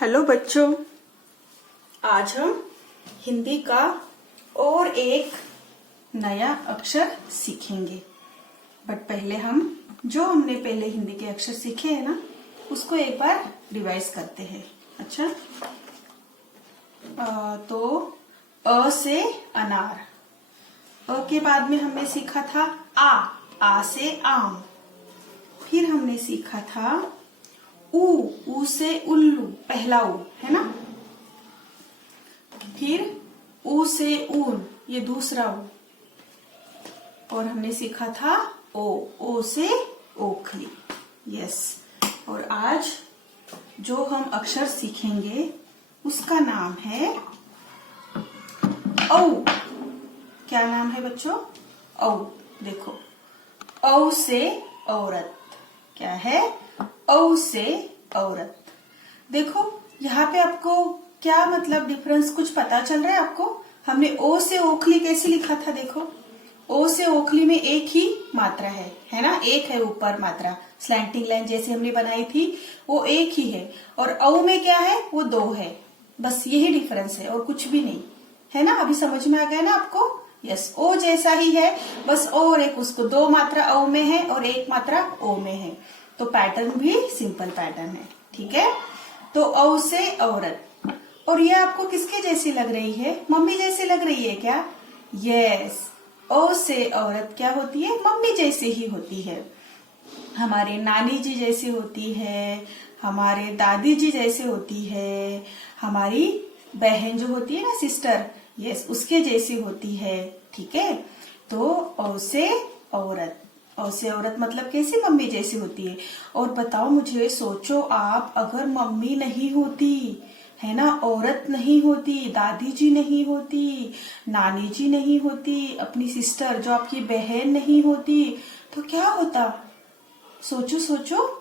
Hello बच्चों, आज हम हिंदी का और एक नया अक्षर सीखेंगे। बट पहले हमने पहले हिंदी के अक्षर सीखे हैं ना, उसको एक बार रिवाइज करते हैं। अच्छा, तो अ से अनार, अ के बाद में हमने सीखा था आ से आम। फिर हमने सीखा था ऊ से उल्लू, पहला ऊ है ना। फिर ऊ से ऊन, ये दूसरा ऊ। और हमने सीखा था ओ से ओखली। यस, और आज जो हम अक्षर सीखेंगे उसका नाम है औ। क्या नाम है बच्चों? औ। देखो, औ से औरत, क्या है? औ से औरत। देखो यहाँ पे आपको क्या मतलब डिफरेंस कुछ पता चल रहा है आपको? हमने ओ से ओखली कैसे लिखा था? देखो, ओ से ओखली में एक ही मात्रा है ना, एक है ऊपर मात्रा, स्लैंटिंग लाइन जैसे हमने बनाई थी वो एक ही है। और औ में क्या है? वो दो है। बस यही डिफरेंस है और कुछ भी नहीं है ना। अभी समझ में आ गया ना आपको? यस, ओ जैसा ही है, बस ओ और एक, उसको दो मात्रा ओ में है और एक मात्रा ओ में है। तो पैटर्न भी सिंपल पैटर्न है, ठीक है। तो औ से औरत, और ये आपको किसके जैसी लग रही है? मम्मी जैसी लग रही है क्या? यस, औ से औरत क्या होती है? मम्मी जैसी ही होती है। हमारे नानी जी जैसी होती है, हमारे दादी जी जैसे होती है, हमारी बहन जो होती है ना, सिस्टर, यस, उसके जैसी होती है, ठीक है। तो औ से औरत, औ से औरत मतलब कैसी? मम्मी जैसी होती है। और बताओ मुझे, सोचो आप, अगर मम्मी नहीं होती है ना, औरत नहीं होती, दादी जी नहीं होती, नानी जी नहीं होती, अपनी सिस्टर जो आपकी बहन नहीं होती, तो क्या होता? सोचो सोचो।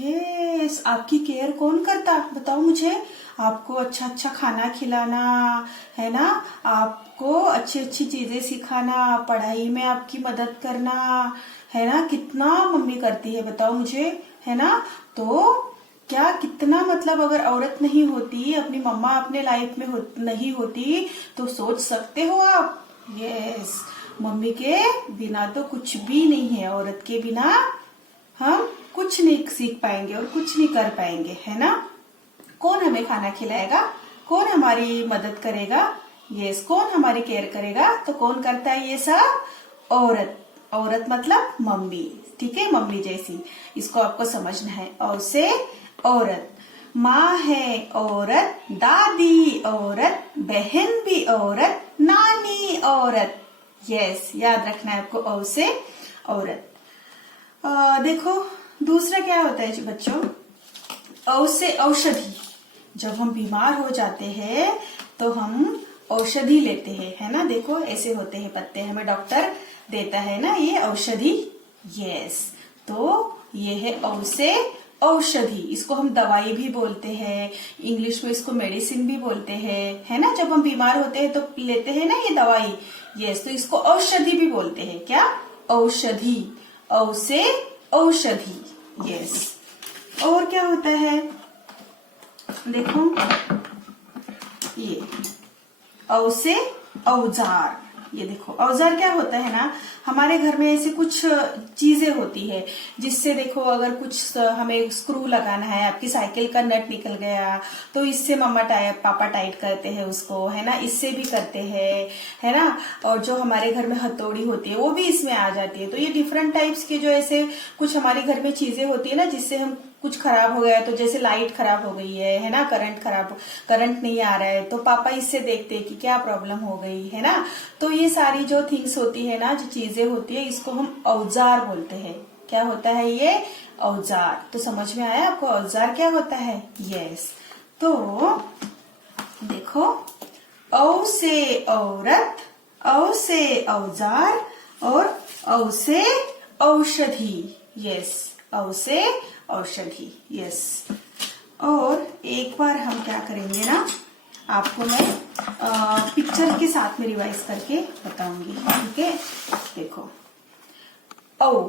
यस, आपकी केयर कौन करता? बताओ मुझे। आपको अच्छा अच्छा खाना खिलाना, है ना, आपको अच्छी अच्छी चीजें सिखाना, पढ़ाई में आपकी मदद करना, है ना, कितना मम्मी करती है बताओ मुझे, है ना। तो क्या कितना मतलब, अगर औरत नहीं होती, अपनी मम्मा अपने लाइफ में नहीं होती, तो सोच सकते हो आप। यस, मम्मी के बिना तो कुछ भी नहीं है। औरत के बिना हम कुछ नहीं सीख पाएंगे और कुछ नहीं कर पाएंगे, है ना। कौन हमें खाना खिलाएगा? कौन हमारी मदद करेगा? यस, कौन हमारी केयर करेगा? तो कौन करता है ये सब? औरत। औरत मतलब मम्मी, ठीक है, मम्मी जैसी। इसको आपको समझना है। औ से औरत, माँ है औरत, दादी औरत, बहन भी औरत, नानी औरत। यस, याद रखना है आपको, औ से औरत। देखो दूसरा क्या होता है जी बच्चों? औ से औषधि। जब हम बीमार हो जाते हैं तो हम औषधि लेते हैं, है ना। देखो ऐसे होते हैं पत्ते, हमें डॉक्टर देता है ना, ये औषधि। यस, तो ये है औ से औषधि। इसको हम दवाई भी बोलते हैं, इंग्लिश में इसको मेडिसिन भी बोलते हैं, है ना। जब हम बीमार होते हैं तो लेते हैं ना ये दवाई। यस, तो इसको औषधि भी बोलते हैं। क्या? औषधि। औ से औषधि। यस, और क्या होता है? देखो, ये औ से औजार। ये देखो, औजार क्या होता है ना, हमारे घर में ऐसी कुछ चीजें होती है जिससे, देखो, अगर कुछ हमें स्क्रू लगाना है, आपकी साइकिल का नट निकल गया तो इससे पापा टाइट करते हैं उसको, है ना, इससे भी करते हैं, है ना। और जो हमारे घर में हथौड़ी होती है वो भी इसमें आ जाती है। तो ये डिफरेंट टाइप्स के जो ऐसे कुछ हमारे घर में चीजें होती है ना, जिससे हम कुछ खराब हो गया, तो जैसे लाइट खराब हो गई है ना, करंट नहीं आ रहा है, तो पापा इससे देखते हैं कि क्या प्रॉब्लम हो गई है ना। तो ये सारी जो थिंग्स होती है ना, जो चीजें होती है, इसको हम औजार बोलते हैं। क्या होता है ये? औजार। तो समझ में आया आपको औजार क्या होता है? यस, तो देखो, औ से औरत, औ से औजार और औ से औषधि। यस, औ से औषधि। यस, और एक बार हम क्या करेंगे ना, आपको मैं पिक्चर के साथ में रिवाइज करके बताऊंगी, ठीक है। देखो, औ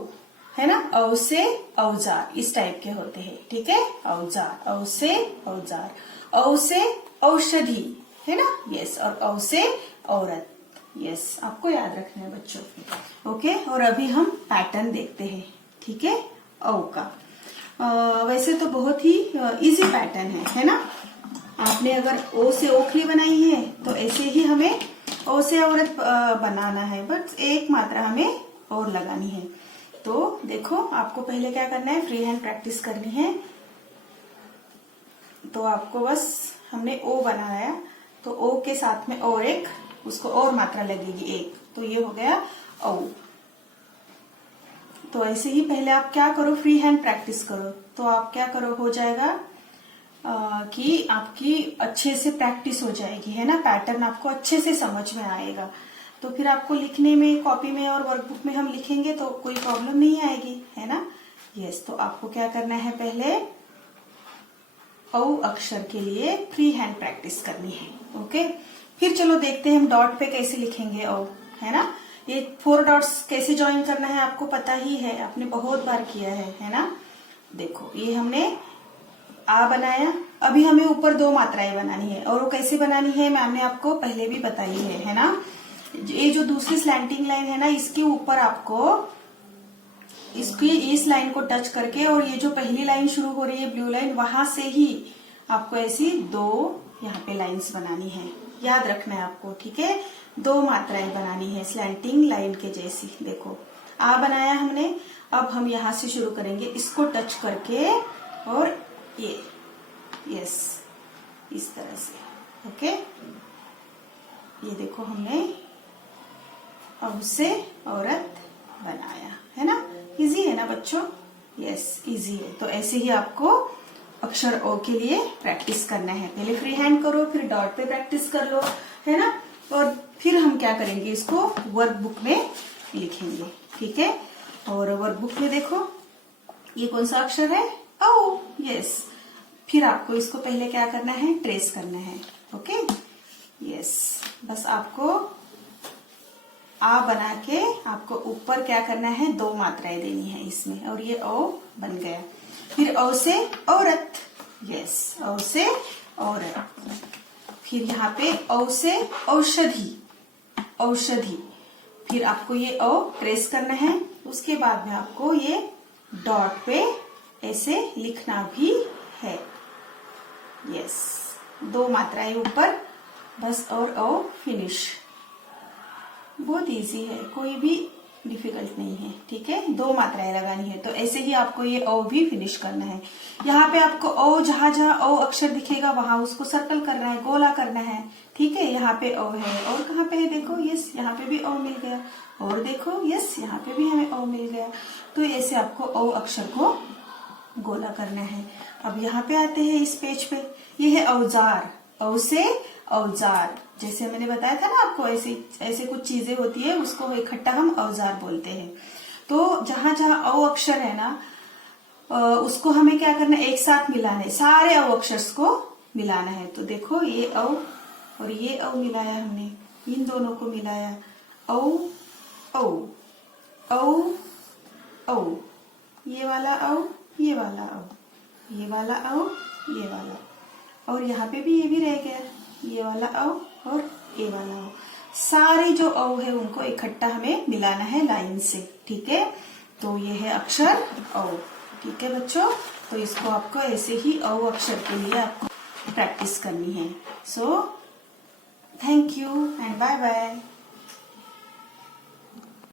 है ना। औ से औजार इस टाइप के होते हैं, ठीक है। औजार, औ से औजार, औ से औषधि, है ना, यस। और औ से औरत, यस। आपको याद रखना है बच्चों, ओके। और अभी हम पैटर्न देखते हैं, ठीक है, औ का। वैसे तो बहुत ही इजी पैटर्न है ना। आपने अगर ओ से ओखली बनाई है तो ऐसे ही हमें ओ से औरत बनाना है, बट एक मात्रा हमें और लगानी है। तो देखो, आपको पहले क्या करना है, फ्री हैंड प्रैक्टिस करनी है। तो आपको बस, हमने ओ बनाया तो ओ के साथ में और एक, उसको और मात्रा लगेगी एक, तो ये हो गया औ। तो ऐसे ही पहले आप क्या करो, फ्री हैंड प्रैक्टिस करो, तो आप क्या करो, हो जाएगा कि आपकी अच्छे से प्रैक्टिस हो जाएगी, है ना। पैटर्न आपको अच्छे से समझ में आएगा, तो फिर आपको लिखने में, कॉपी में और वर्कबुक में हम लिखेंगे तो कोई प्रॉब्लम नहीं आएगी, है ना, यस। तो आपको क्या करना है, पहले औ अक्षर के लिए फ्री हैंड प्रैक्टिस करनी है, ओके। फिर चलो देखते हैं हम डॉट पे कैसे लिखेंगे औ, है ना। ये 4 डॉट्स कैसे ज्वाइन करना है आपको पता ही है, आपने बहुत बार किया है ना। देखो, ये हमने आ बनाया, अभी हमें ऊपर 2 मात्राएं बनानी है, और वो कैसे बनानी है मैम ने आपको पहले भी बताई है ना। ये जो दूसरी स्लैंटिंग लाइन है ना, इसके ऊपर आपको इसकी इस लाइन को टच करके, और ये जो पहली लाइन शुरू हो रही है ब्लू लाइन, वहां से ही आपको ऐसी 2 यहाँ पे लाइंस बनानी है, याद रखना है आपको, ठीक है। 2 मात्राएं बनानी है स्लैंटिंग लाइन के जैसी। देखो, आ बनाया हमने, अब हम यहाँ से शुरू करेंगे, इसको टच करके, और ये, यस, इस तरह से, ओके। ये देखो, हमने औ से औरत बनाया, है ना। इजी है ना बच्चों, यस, इजी है। तो ऐसे ही आपको अक्षर ओ के लिए प्रैक्टिस करना है। पहले फ्री हैंड करो, फिर डॉट पे प्रैक्टिस कर लो, है ना। और फिर हम क्या करेंगे, इसको वर्कबुक में लिखेंगे, ठीक है। और वर्कबुक में देखो, ये कौन सा अक्षर है, ओ, यस। फिर आपको इसको पहले क्या करना है, ट्रेस करना है, ओके, यस। बस आपको आ बना के आपको ऊपर क्या करना है, 2 मात्राएं देनी है इसमें, और ये ओ बन गया। फिर औ से औरत, यस, औ से औरत। फिर यहाँ पे औ से औषधि, औषधि। फिर आपको ये ओ ट्रेस करना है, उसके बाद में आपको ये डॉट पे ऐसे लिखना भी है, यस। 2 मात्राएं ऊपर, बस, और ओ फिनिश। बहुत इजी है, कोई भी डिफिकल्ट नहीं है, ठीक है। 2 मात्राएं लगानी है, तो ऐसे ही आपको ये ओ भी फिनिश करना है। यहाँ पे आपको ओ, जहां जहां ओ अक्षर दिखेगा वहां उसको सर्कल करना है, गोला करना है, ठीक है। यहाँ पे ओ है, और कहाँ पे है, देखो, यस, यहाँ पे भी ओ मिल गया, और देखो, यस, यहाँ पे भी हमें ओ मिल गया। तो ऐसे आपको ओ अक्षर को गोला करना है। अब यहाँ पे आते हैं इस पेज पे, ये है औजार, औ से औजार। जैसे मैंने बताया था ना आपको, ऐसे कुछ चीजें होती है, उसको इकट्ठा हम औजार बोलते हैं। तो जहां जहां औ अक्षर है ना, उसको हमें क्या करना है, एक साथ मिलाना है, सारे औ अक्षर को मिलाना है। तो देखो, ये औ और ये औ मिलाया हमने, इन दोनों को मिलाया, औ औ औ औ, ये वाला औ, ये वाला औ, ये वाला औ, ये वाला, और यहाँ पे भी ये भी रह गया, ये वाला औ और ये वाला औ। सारे जो औ है उनको इकट्ठा हमें मिलाना है लाइन से, ठीक है। तो ये है अक्षर औ, ठीक है बच्चों। तो इसको आपको ऐसे ही औ अक्षर के लिए आपको प्रैक्टिस करनी है। So thank you and bye bye.